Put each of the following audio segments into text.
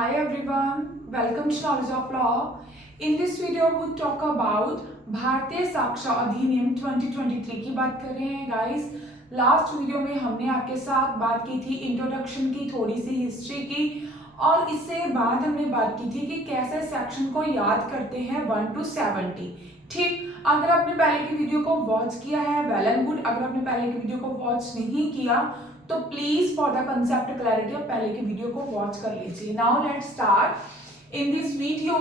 Hi everyone, welcome to Knowledge of Law. In this video we talk about भारतीय साक्ष्य अधिनियम 2023 की बात कर रहे हैं गाइस। लास्ट वीडियो में हमने आपके साथ बात की थी इंट्रोडक्शन की, थोड़ी सी हिस्ट्री की, और इससे बाद हमने बात की थी कि कैसे सेक्शन को याद करते हैं 1 to 70। ठीक, अगर आपने पहले की वीडियो को वॉच किया है वेल एंड गुड, अगर आपने पहले की वीडियो को वॉच नहीं किया तो please for the concept clarity आप पहले की वीडियो को वॉच कर लीजिए। Now let's start in this video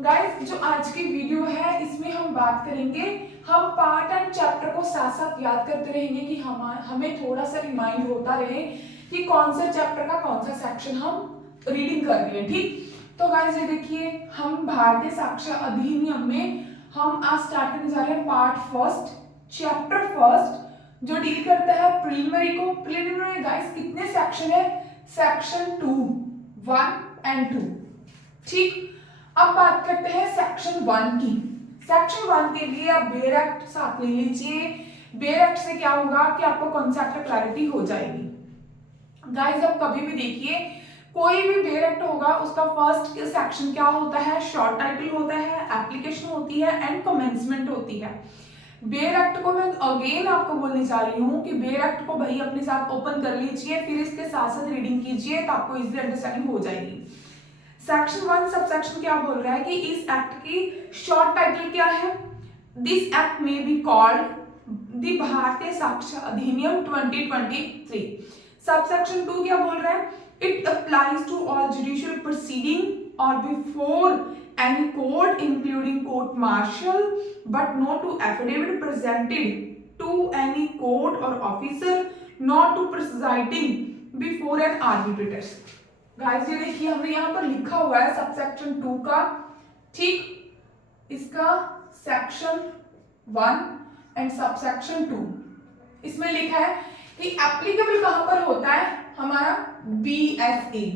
guys. जो आज की वीडियो है इसमें हम बात करेंगे, हम पार्ट एंड चैप्टर को साथ साथ याद करते रहेंगे कि हमें थोड़ा सा रिमाइंड होता रहे कि कौन सा चैप्टर का कौन सा सेक्शन हम रीडिंग कर रहे हैं। ठीक, तो गाइस ये देखिए, हम भारतीय साक्ष्य अधिनियम में हम आज स्टार्ट करने जा रहे हैं पार्ट फर्स्ट, चैप्टर फर्स्ट, जो डील करता है प्रीलिमिनरी को। प्रीलिमिनरी गाइस कितने सेक्शन है? Section 2, 1 and 2। ठीक, अब बात करते हैं सेक्शन 1 की। सेक्शन 1 के लिए आप बेयर एक्ट साथ ले लीजिए। बेयर एक्ट से क्या होगा कि आपको कॉन्सेप्ट क्लैरिटी हो जाएगी। गाइस अब कभी भी देखिए, कोई भी बेयर एक्ट होगा उसका फर्स्ट सेक्शन क्या होता है? शॉर्ट टाइटल होता है, एप्लीकेशन होती है एंड कमेंसमेंट होती है। बेयर एक्ट को मैं अगेन आपको बोलने जा रही हूँ कि बेयर एक्ट को भाई अपने साथ ओपन कर लीजिए, फिर इसके साथ साथ रीडिंग कीजिए तो आपको इजीली अंडरस्टैंडिंग हो जाएगी। सेक्शन 1 सब सेक्शन क्या बोल रहा है कि इस एक्ट की शॉर्ट टाइटल क्या है? दिस एक्ट में बी कॉल्ड द भारतीय साक्ष्य अधिनियम 2023। सब सेक्शन 2 क्या बोल रहा है? It applies to all judicial proceeding और before any court including court martial but not to affidavit presented to any court or officer, not to presiding before an arbitrator। Guys ये देखिए, हमने यहाँ पर लिखा हुआ है सब सेक्शन 2 का। ठीक, इसका सेक्शन 1 एंड सब सेक्शन 2 इसमें लिखा है कि एप्लीकेबल कहां पर होता है? हमारा BSA,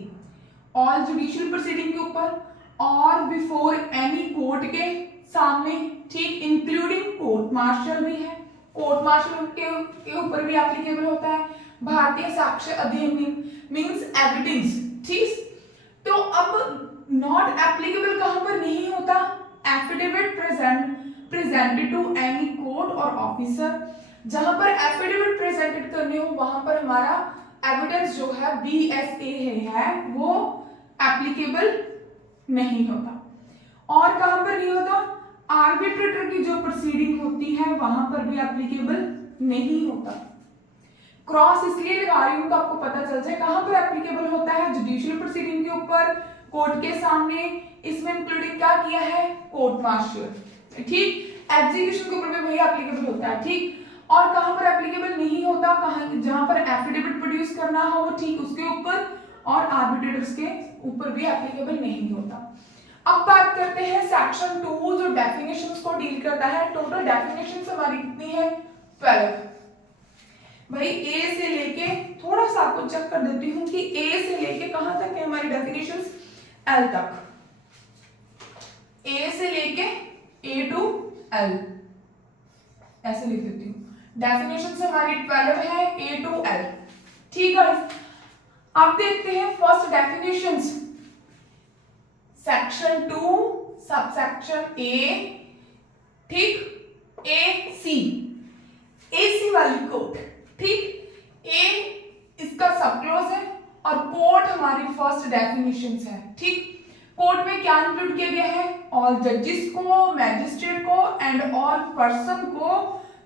ऑल जुडिशियल प्रोसीडिंग के ऊपर और बिफोर एनी कोर्ट के सामने। ठीक, इंक्लूडिंग कोर्ट मार्शल भी है, कोर्ट मार्शल के ऊपर भी एप्लीकेबल होता है भारतीय साक्ष्य अधिनियम मींस एविडेंस। ठीक, तो अब नॉट एप्लीकेबल कहां पर नहीं होता? Affidavit presented to any court और ऑफिसर। जहां पर एफिडेविट प्रेजेंटेड करने हो वहां पर हमारा एविडेंस जो है BSA है वो एप्लीकेबल नहीं होता। और कहां पर नहीं होता? आर्बिट्रेटर की जो प्रोसीडिंग होती है वहां पर भी एप्लीकेबल नहीं होता। क्रॉस इसलिए लगा रही हूं तो आपको पता चल जाए कहां पर एप्लीकेबल होता है। जुडिशियल प्रोसीडिंग के ऊपर, कोर्ट के सामने, इसमें इंक्लूडिंग क्या किया है? Court martial. ठीक, एग्जीक्यूशन के ऊपर भी वही एप्लीकेबल होता है। ठीक, और कहां पर एप्लीकेबल नहीं होता? कहां? जहां पर एफिडेविट प्रोड्यूस करना हो, ठीक, उसके ऊपर, और आर्बिट्रेटर्स के ऊपर भी एप्लीकेबल नहीं होता। अब बात करते हैं सेक्शन 2 जो डेफिनेशंस को डील करता है। टोटल डेफिनेशंस हमारी कितनी है? 12। भाई ए से लेके, थोड़ा सा आपको चेक कर देती हूं कि ए से लेके कहां तक है हमारी डेफिनेशंस? एल तक। ए से लेके A to L ऐसे लिख देती हूँ। डेफिनेशंस हमारी 12 है, A to L। ठीक है, अब देखते हैं first definitions. Section 2 subsection A। ठीक, AC वाली कोर्ट। ठीक, A इसका सब क्लॉज है और कोर्ट हमारी फर्स्ट डेफिनेशंस है। ठीक, कोर्ट में क्या इंक्लूड किया गया है? ऑल जजेस को, मैजिस्ट्रेट को एंड ऑल पर्सन को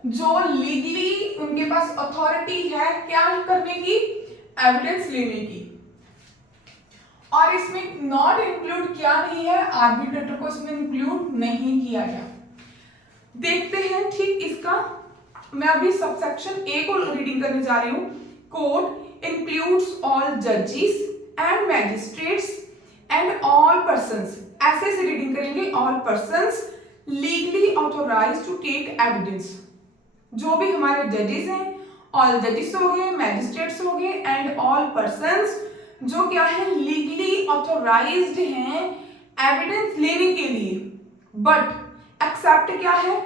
जो लीगली उनके पास अथॉरिटी है क्या करने की? एविडेंस लेने की। और इसमें नॉट इंक्लूड क्या नहीं है? आर्बिट्रेटर को इसमें इंक्लूड नहीं किया गया। देखते हैं। ठीक, इसका मैं अभी सबसेक्शन A को रीडिंग करने जा रही हूं। कोर्ट इंक्लूड्स ऑल जजेस and magistrates and all persons, ऐसे से रीडिंग करेंगे, all persons legally authorised to take evidence. जो भी हमारे जजेस हैं, ऑल जजेस हो गए, मैजिस्ट्रेट्स हो गए एंड ऑल पर्सन्स जो क्या है? लीगली ऑथोराइज्ड हैं एविडेंस लेने के लिए। बट एक्सेप्ट क्या है?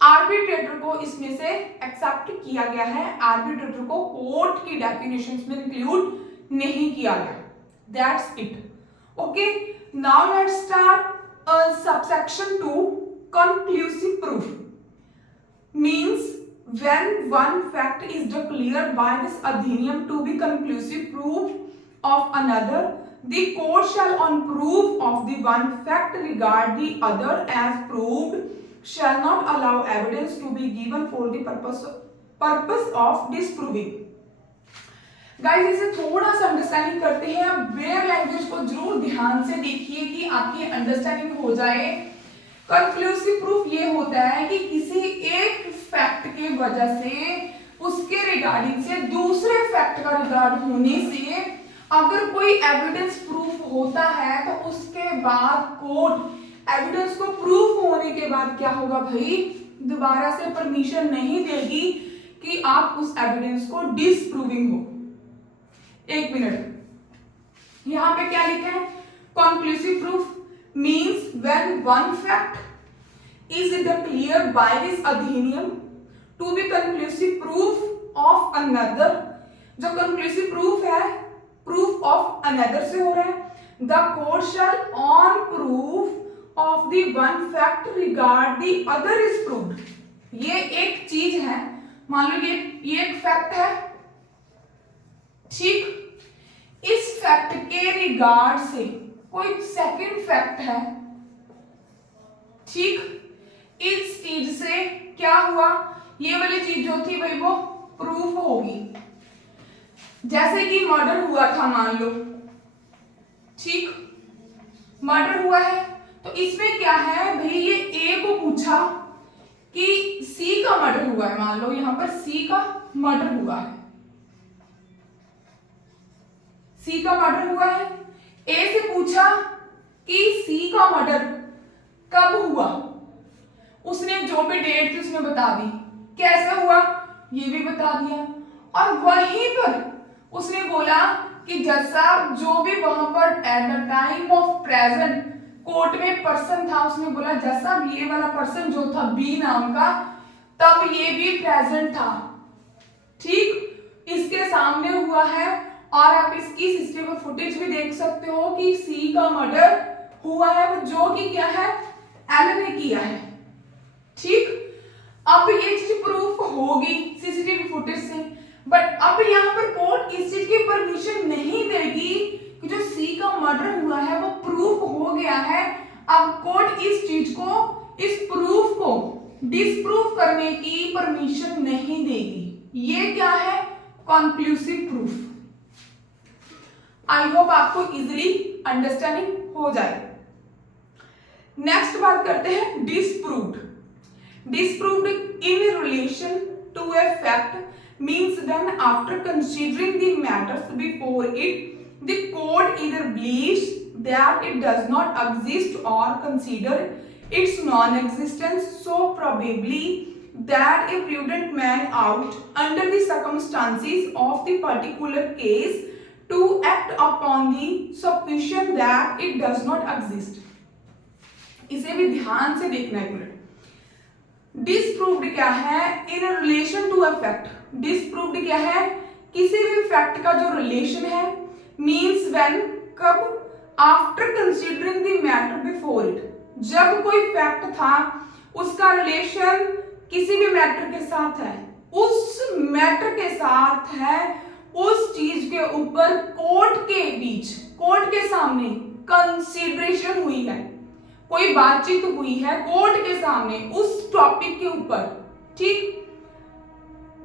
आर्बिट्रेटर को इसमें से एक्सेप्ट किया गया है, आर्बिट्रेटर को कोर्ट की डेफिनेशंस में इंक्लूड नहीं किया गया। That's it. Okay, now let's start subsection 2, conclusive proof. Means when one fact is declared by this adhiniyam to be conclusive proof of another, the court shall on proof of the one fact regard the other as proved, shall not allow evidence to be given for the purpose of disproving. Guys इसे थोड़ा सा understanding करते हैं। आप where language को जरूर ध्यान से देखिए कि आपकी अंडरस्टैंडिंग हो जाए। कंक्लूसिव प्रूफ ये होता है कि किसी एक फैक्ट के वजह से उसके रिगार्डिंग से दूसरे फैक्ट का रिगार्ड होने से अगर कोई एविडेंस प्रूफ होता है तो उसके बाद कोर्ट एविडेंस को प्रूफ होने के बाद क्या होगा भाई, दोबारा से परमिशन नहीं देगी कि आप उस एविडेंस को डिसप्रूविंग हो। एक मिनट, यहां पे क्या लिखा है? Conclusive proof means when one fact is declared by this अधिनियम to be conclusive proof of another. जो कंक्लूसिव प्रूफ है प्रूफ ऑफ अनदर से हो रहा है। The court shall on proof of the one fact regard the other is proved. ये एक चीज है, मान लो ये एक फैक्ट है, ठीक, इस फैक्ट के रिगार्ड से कोई सेकंड फैक्ट है, ठीक, इस चीज से क्या हुआ, ये वाली चीज जो थी भाई वो प्रूफ होगी। जैसे कि मर्डर हुआ था मान लो, ठीक, मर्डर हुआ है तो इसमें क्या है भाई, ये ए को पूछा कि सी का मर्डर हुआ है, मान लो यहां पर सी का मर्डर हुआ है, सी का मर्डर हुआ है। ए से पूछा कि सी का मर्डर कब हुआ, उसने जो भी डेट थी उसने बता दी, कैसे हुआ ये भी बता दिया, और वहीं पर उसने बोला कि जज साहब जो भी वहां पर at the time of present court में पर्सन था, उसने बोला जज साहब ये वाला पर्सन जो था बी नाम का, तब ये भी प्रेजेंट था, ठीक, इसके सामने हुआ है। और आप इसकी सीसीटीवी फुटेज भी देख सकते हो कि सी का मर्डर हुआ है, वो जो कि क्या है, एल ने किया है, ठीक। अब ये चीज प्रूफ होगी सीसीटीवी फुटेज से, बट अब यहाँ पर कोर्ट इस चीज की परमिशन नहीं देगी कि जो सी का मर्डर हुआ है वो प्रूफ हो गया है। अब कोर्ट इस चीज को, इस प्रूफ को डिसप्रूफ करने की परमिशन नहीं देगी। ये क्या है, कंक्लूसिव प्रूफ। आई होप आपको इजिली अंडरस्टैंडिंग हो जाए। नेक्स्ट बात करते हैं disproved. Disproved in relation to a fact means when after considering the matters before it the court either believes that it does not exist और consider its non existence so probably that a prudent man out under the circumstances of the particular case to act upon the supposition that it does not exist। इसे भी ध्यान से देखना है। Minute, disproved क्या है, in relation to a fact. Disproved क्या है, किसी भी फैक्ट का जो रिलेशन है, मींस व्हेन, कब, after considering the matter before it, जब कोई फैक्ट था उसका रिलेशन किसी भी मैटर के साथ है, उस मैटर के साथ है, उस चीज के ऊपर कोर्ट के बीच, कोर्ट के सामने कंसीडरेशन हुई है, कोई बातचीत हुई है कोर्ट के सामने उस टॉपिक के ऊपर, ठीक।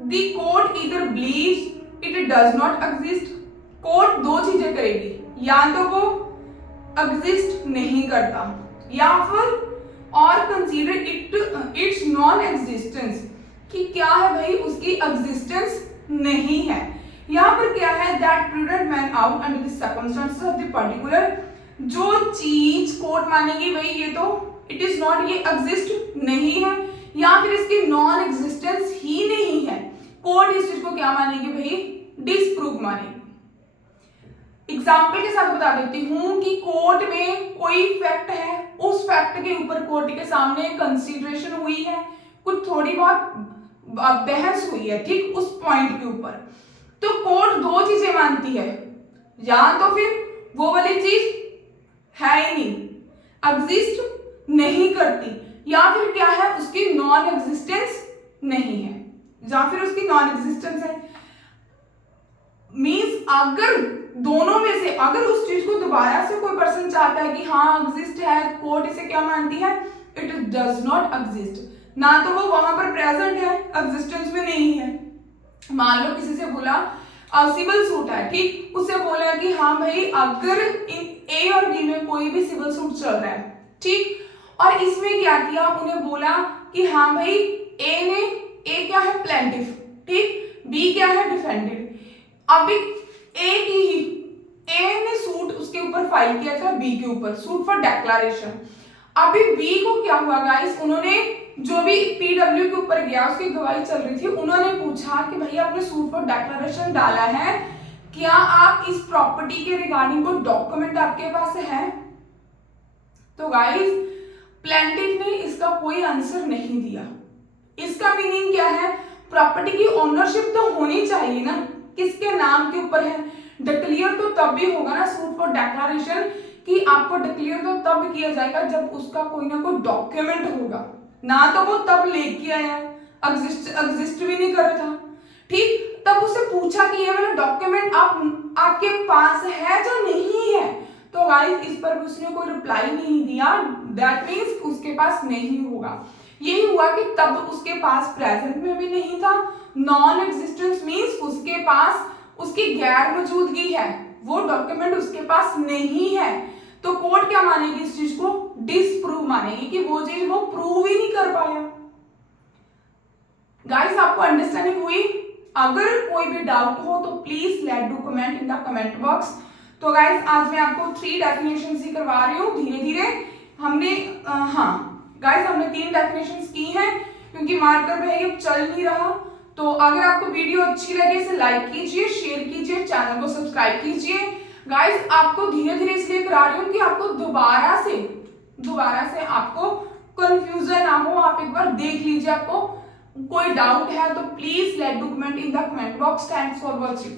The court either beliefs it does not exist. Court दो चीजें करेगी, या तो वो एग्जिस्ट नहीं करता या फिर और कंसीडर इट्स नॉन एग्जिस्टेंस, कि क्या है भाई, उसकी एग्जिस्टेंस नहीं है। यहाँ पर क्या है, that prudent man out under the circumstances of the particular, जो चीज कोर्ट मानेगी भाई ये तो इट इज नॉट, ये एग्जिस्ट नहीं है, या फिर इसकी नॉन एग्जिस्टेंस ही नहीं है, कोर्ट इस चीज को क्या मानेगी भाई, डिसप्रूव मानेगी। एग्जाम्पल के साथ बता देती हूं कि कोर्ट में कोई फैक्ट है, उस फैक्ट के ऊपर कोर्ट के सामने कंसीडरेशन हुई है, कुछ थोड़ी बहुत बहस हुई है, ठीक, उस पॉइंट के ऊपर, तो कोर्ट दो चीजें मानती है, या तो फिर वो वाली चीज है ही नहीं, एग्जिस्ट नहीं करती, या फिर क्या है उसकी नॉन एग्जिस्टेंस नहीं है, या फिर उसकी नॉन एग्जिस्टेंस है। मीन्स अगर दोनों में से अगर उस चीज को दोबारा से कोई पर्सन चाहता है कि हाँ एग्जिस्ट है, कोर्ट इसे क्या मानती है, इट डज नॉट एग्जिस्ट, ना तो वो वहां पर प्रेजेंट है, एग्जिस्टेंस में नहीं है। मान लो किसी से बोला सिविल सूट है, ठीक, उससे बोला कि हाँ भाई अगर इन ए और बी में कोई भी सिविल सूट चल रहा है, ठीक, और इसमें क्या किया, उन्हें बोला कि हाँ भाई ए क्या है प्लेंटिफ, ठीक, बी क्या है डिफेंडेड। अभी ए ने सूट उसके ऊपर फाइल किया था बी के ऊपर, सूट फॉर डिक्लेरेशन। अभी बी को क्या हुआ गाइस, उन्होंने जो भी पीडब्ल्यू के ऊपर गया, उसकी गवाही चल रही थी, उन्होंने पूछा कि भैया आपने सूट फॉर डिक्लेरेशन डाला है, क्या आप इस प्रॉपर्टी के रिगार्डिंग कोई डॉक्यूमेंट आपके पास है? तो गाइस प्लेंटिफ ने इसका कोई आंसर नहीं दिया। इसका मीनिंग क्या है, प्रॉपर्टी की ओनरशिप तो होनी चाहिए ना, किसके नाम के ऊपर है। डिक्लेयर तो तब भी होगा ना सूट फॉर डिक्लेरेशन, कि आपको डिक्लेयर तो तब किया जाएगा जब उसका कोई ना कोई डॉक्यूमेंट होगा, ना तो वो तब लेके आया, एग्जिस्ट भी नहीं कर रहा था, ठीक, तब उससे पूछा कि ये वाला डॉक्यूमेंट आपके पास है या नहीं है, तो गाइस इस पर उसने कोई रिप्लाई नहीं दिया, दैट मीन्स उसके पास नहीं होगा। यही हुआ कि तब उसके पास प्रेजेंट में भी नहीं था, नॉन एग्जिस्टेंस मीन्स उसके पास उसकी गैर मौजूदगी है, वो डॉक्यूमेंट उसके पास नहीं है। तो कोर्ट क्या मानेगी इस चीज को, डिसप्रूव मानेगी कि वो चीज वो प्रूव ही नहीं कर पाया। गाइस आपको अंडरस्टैंडिंग हुई? अगर कोई भी डाउट हो तो please let do comment in the comment box. तो गाइस आज मैं आपको 3 डेफिनेशन ही करवा रही हूँ धीरे धीरे। हमने गाइस हमने 3 डेफिनेशन की हैं, क्योंकि मार्कर भाई अब चल नहीं रहा। तो अगर आपको वीडियो अच्छी लगे इसे लाइक कीजिए, शेयर कीजिए, चैनल को सब्सक्राइब कीजिए। गाइस आपको धीरे धीरे इसलिए करा रही हूँ कि आपको दोबारा से आपको कंफ्यूजन ना हो, आप एक बार देख लीजिए, आपको कोई डाउट है तो please let do comment in the comment box. Thanks for watching.